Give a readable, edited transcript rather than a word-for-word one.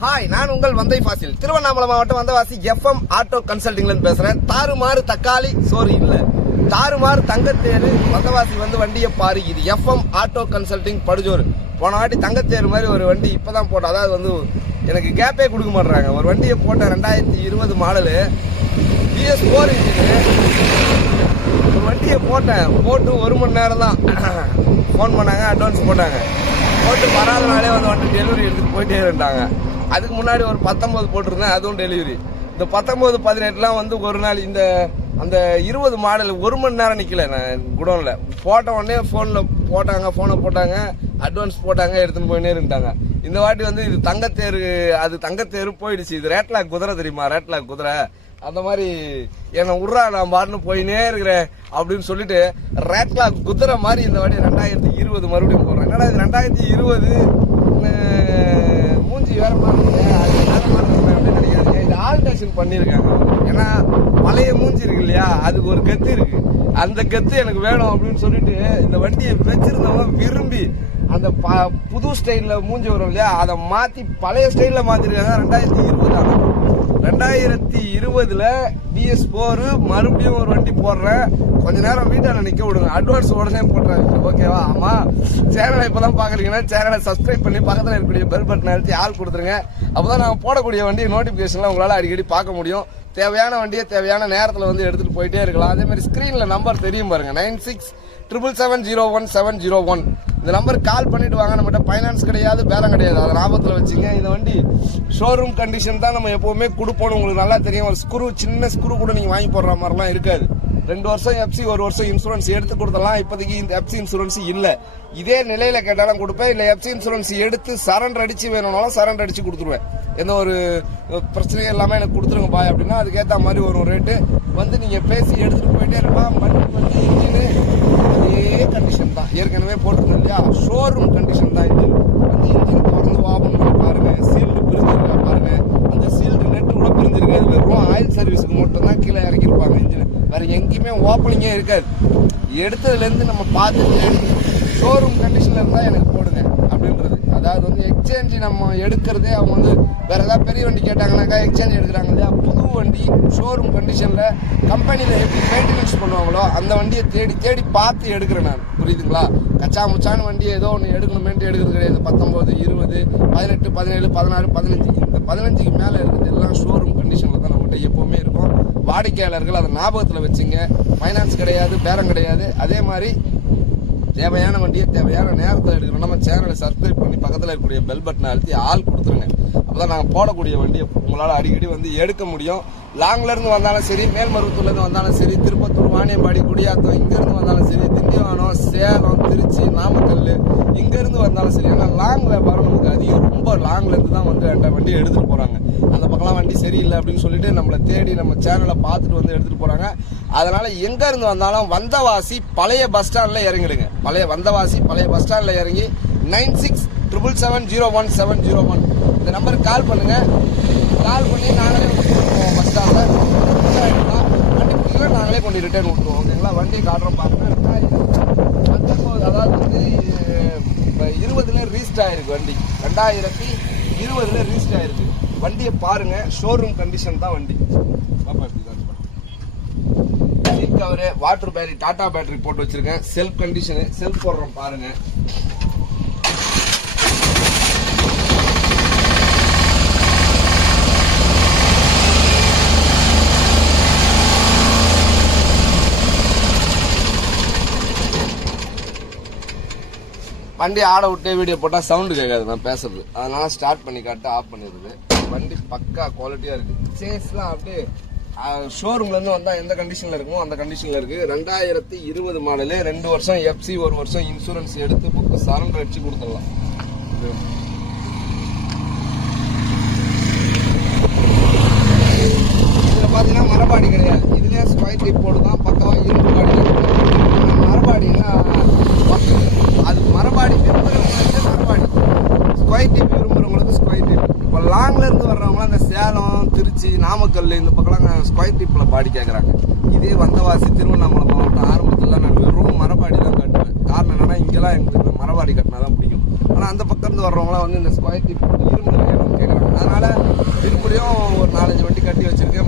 Hi, நான் உங்கள் வந்தை ஃபாசில். திருவண்ணாமலை மாவட்டம் வந்தவாசி எஃப்எம் ஆட்டோ கன்சல்டிங்ல பேசுறேன். தாறுமாறு தக்காளி சோறு இல்ல, தாறுமாறு தங்கத்தேரு. வந்தவாசி வண்டியை பாரு. இது எஃப்எம் ஆட்டோ கன்சல்டிங் படுஜோறு. போன வாட்டி தங்கத்தேரு மாதிரி ஒரு வண்டி இப்பதான் போட்டேன். அதாவது எனக்கு கேப்பே கொடுக்க மாட்டாங்க. ஒரு வண்டியை போட்டேன், 2020 மாடலு, BS4 இன்ஜினு. ஒரு வண்டியை போட்டு 1 மணி நேரம் தான் ஃபோன் பண்ணாங்க, அட்வான்ஸ் போட்டாங்க. போட்டு வராத நாளே வந்து டெலிவரி எடுத்துட்டு போயிட்டே இருந்தாங்க. அதுக்கு முன்னாடி ஒரு 19 போட்டிருந்தேன், அதுவும் டெலிவரி. இந்த 19, 18 ஒரு நாள் அந்த 20 மாடல் 1 மணி நேரம் நிக்கல. நான் குடோன்ல போட்ட உடனே போனை போட்டாங்க, அட்வான்ஸ் போட்டாங்க, எடுத்துன்னு போயினே இருந்தாங்க. இந்த வாட்டி இது தங்கத்தேரு, அது தங்கத்தேரு போயிடுச்சு. இது ரேட்லாக் குதிரை தெரியுமா? ரேட்லாக் குதிரை அந்த மாதிரி என்னை உர்றா, நான் பாருன்னு போயினே இருக்கிறேன் அப்படின்னு சொல்லிட்டு ரேட்லாக் குதிரை மாதிரி இந்த வாட்டி 2020 மறுபடியும் போடுறேன். என்னடா இது 2020 மூஞ்சி வேற மாறுது, அது வேற மாறுது அப்படின்னு நினைக்காதீங்க. இது ஆல்டேஷன் பண்ணியிருக்காங்க. ஏன்னா பழைய மூஞ்சி இருக்கு இல்லையா, அதுக்கு ஒரு கெத்து இருக்கு. அந்த கெத்து எனக்கு வேணும் அப்படின்னு சொல்லிட்டு இந்த வண்டியை வச்சிருந்தவங்க விரும்பி அந்த புது ஸ்டைல்ல மூஞ்சி வரும் இல்லையா, அதை மாத்தி பழைய ஸ்டைல்ல மாத்திருக்காங்க. 2020ல BS4 மறுபடியும் ஒரு வண்டி போடுறேன். கொஞ்ச நேரம் வீட்டால நிக்க விடுங்க, அட்வான்ஸ் உடனே போடுறேன். ஓகேவா? ஆமா, சேனலை இப்பதான் பாக்குறீங்கன்னா சேனலை சப்ஸ்கிரைப் பண்ணி பக்கத்துல இருக்கக்கூடிய பெல் பட்டன் அழுத்தி ஆள் கொடுத்துருங்க. அப்பதான் நான் போடக்கூடிய வண்டி நோட்டிபிகேஷன்லாம் உங்களால அடிக்கடி பார்க்க முடியும். தேவையான வண்டியை தேவையான நேரத்துல எடுத்துட்டு போயிட்டே இருக்கலாம். அதே மாதிரி ஸ்கிரீன்ல நம்பர் தெரியும் பாருங்க, 9677070701. இந்த நம்பருக்கு கால் பண்ணிட்டு வாங்க. நம்மகிட்ட பைனான்ஸ் கிடையாது, பேரம் கிடையாது, அதை லாபத்தில் வச்சுங்க. இந்த வண்டி ஷோரூம் கண்டிஷன் தான் நம்ம எப்பவுமே கொடுப்போம். உங்களுக்கு நல்லா தெரியும். ஒரு சின்ன ஸ்க்ரூ கூட நீங்க வாங்கி போடுற மாதிரிலாம் இருக்காது. 2 வருஷம் FC, 1 வருஷம் இன்சூரன்ஸ் எடுத்து கொடுத்தலாம். இப்போதைக்கு இந்த FC இன்சூரன்ஸ் இல்ல. இதே நிலையில கேட்டாலும் கொடுப்பேன். இல்ல FC இன்சூரன்ஸ் எடுத்து சரண்டர் அடிச்சு வேணும்னாலும் சரண்டர் அடிச்சு கொடுத்துருவேன். எந்த ஒரு பிரச்சனையும் இல்லாம எனக்கு கொடுத்துருங்க பாய் அப்படின்னா அதுக்கேற்ற மாதிரி ஒரு ரேட்டு நீங்க பேசி எடுத்துட்டு போயிட்டே இருக்கலாம். வண்டி இன்ஜினு அதே கண்டிஷன் தான், ஏற்கனவே போட்டுருந்தோம் இல்லையா, ஷோரூம் கண்டிஷன் தான். இன்ஜின் திறந்து ஓபன் பண்ணி பாருங்க, சீல்டு பிரிஞ்சிருக்கா பாருங்க. அந்த சீல்டு நெட் கூட பிரிஞ்சிருக்காது. வெறும் ஆயில் சர்வீஸுக்கு மட்டும் தான் கீழே இறக்கிருப்பாங்க இன்ஜின். வேற எங்கேயுமே ஓப்பனிங்கே இருக்காது. எடுத்ததுல இருந்து நம்ம பார்த்துட்டு ஷோரூம் கண்டிஷன்ல இருந்தா எனக்கு போடுங்க அப்படின்றது. அதாவது எக்ஸ்சேஞ்ச் நம்ம எடுக்கிறதே அவங்க வேற ஏதாவது பெரிய வண்டி கேட்டாங்கன்னாக்கா எக்ஸ்சேஞ்ச் எடுக்கிறாங்க இல்லையா. புது வண்டி ஷோரூம் கண்டிஷன்ல கம்பெனியில எப்படி மெயின்டெனன்ஸ் பண்ணுவாங்களோ அந்த வண்டியை தேடி பார்த்து எடுக்கிறேன் நான். புரியுதுங்களா? கச்சா முச்சான வண்டியை ஏதோ ஒன்று எடுக்கணுமேட்டு எடுக்கிறது கிடையாது. 19, 20, 18, 17, 16, 15 இந்த 15க்கு மேல இருக்குது எல்லாம் ஷோரூம் கண்டிஷன்ல தான் நம்மகிட்ட எப்பவுமே இருக்கும். வாடிக்கையாளர்கள் அதை ஞாபகத்தில் வச்சுங்க. ஃபைனான்ஸ் கிடையாது, பேரம் கிடையாது. அதே மாதிரி தேவையான வண்டியை தேவையான நேரத்தில் எடுக்கணும். நம்ம சேனலை சப்ஸ்கிரைப் பண்ணி பக்கத்தில் இருக்கக்கூடிய பெல் பட்டனை அழுத்தி ஆள் கொடுத்துருங்க. அப்போதான் நாங்கள் போடக்கூடிய வண்டியை உங்களால் அடிக்கடி எடுக்க முடியும். லாங்ல இருந்து வந்தாலும் சரி, மேல்மருவத்தூர்ல இருந்து வந்தாலும் சரி, திருப்பத்தூர், வாணியம்பாடி, குடியாத்தம் இங்க இருந்து வந்தாலும் சரி, திண்டிவனம், சேலம், திருச்சி, நாமக்கல் இங்க இருந்து வந்தாலும் சரி. ஏன்னா லாங் வியாபாரம் நமக்கு அதிகம். ரொம்ப லாங்ல இருந்து தான் என்கிட்ட வண்டியை எடுத்துட்டு போறாங்க. அந்த பக்கம்லாம் வண்டி சரியில்லை அப்படின்னு சொல்லிட்டு நம்மளை தேடி நம்ம சேனலை பார்த்துட்டு எடுத்துட்டு போறாங்க. அதனால எங்க இருந்து வந்தாலும் வந்தவாசி பழைய பஸ் ஸ்டாண்ட்ல இறங்கிடுங்க. வந்தவாசி பழைய பஸ் ஸ்டாண்ட்ல இறங்கி 9677070701 இந்த நம்பருக்கு கால் பண்ணுங்க. கால் பண்ணி நாங்களே பஸ் ஸ்டாண்ட்ல வண்டி பிடிக்கல, நாங்களே கொண்டு ரிட்டர்ன் விட்டுருவோம். ஓகேங்களா? வண்டி காட்டுறோம் பாருங்க. அதாவது 20ல ரீஸ்ட் ஆயிருக்கு வண்டி. 2020ல ரீஸ்ட் ஆயிருக்கு. வண்டியை பாருங்க, ஷோரூம் கண்டிஷன் தான் வண்டி. Seat cover, water battery, Tata battery போட்டு வச்சிருக்கேன். செல்ஃப் கண்டிஷனு, செல்ஃப் போடுறோம் பாருங்க. வண்டி ஆட விட்டே வீடியோ போட்டா சவுண்டு கேட்காது நான் பேசுறது. அதனால ஸ்டார்ட் பண்ணி காட்டு ஆஃப் பண்ணிடுது. வண்டி பக்கா குவாலிட்டியா இருக்கு. சேஸ்லாம் அப்படியே ஷோரூம்ல இருந்து வந்தா எந்த கண்டிஷன்ல இருக்குமோ அந்த கண்டிஷன்ல இருக்கு. 2020 மாடலு, 2 வருஷம் FC, 1 வருஷம் இன்சூரன்ஸ் எடுத்து புக்கு சரண்டர் அடிச்சு கொடுத்துடலாம். இதுல பாத்தீங்கன்னா மரபாடி கிடையாது. இதுலயே ஸ்கொயர் டிப் போட்டு தான் பக்கவா இரும்பு பாடி. மரபாடின்னா அது மரபாடி விரும்புறவங்களுக்கு மரபாடி, ஸ்கொயர் டிப் விரும்புறவங்களுக்கு ஸ்கொயர் டிப். இப்போ லாங்ல இருந்து வர்றவங்களாம் இந்த சேலம், திருச்சி, நாமக்கல் இந்த பக்கம்லாம் ஸ்கொயர் டிப்ல பாடி கேட்கறாங்க. இதே வந்தவாசி திருவண்ணாமலை மாவட்டம் ஆரம்பத்துல நான் வெறும் மரபாடி தான் கட்டுவேன். காரணம் என்னன்னா இங்கெல்லாம் எங்களுக்கு மரபாடி கட்டினா தான் பிடிக்கும். ஆனா அந்த பக்கம் இருந்து வர்றவங்களாம் இந்த ஸ்கொயர் டிப் இரும்பு கேட்கறாங்க. அதனால வண்டி கட்டி வச்சிருக்கேன்.